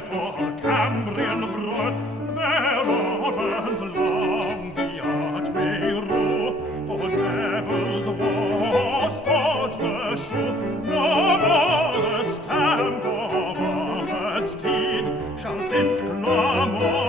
for Cambrian brawl, their orphans long the arch may rule, for Neville's wars forged the shoe, no more the stamp of Robert's steed shall dint Glamorgan's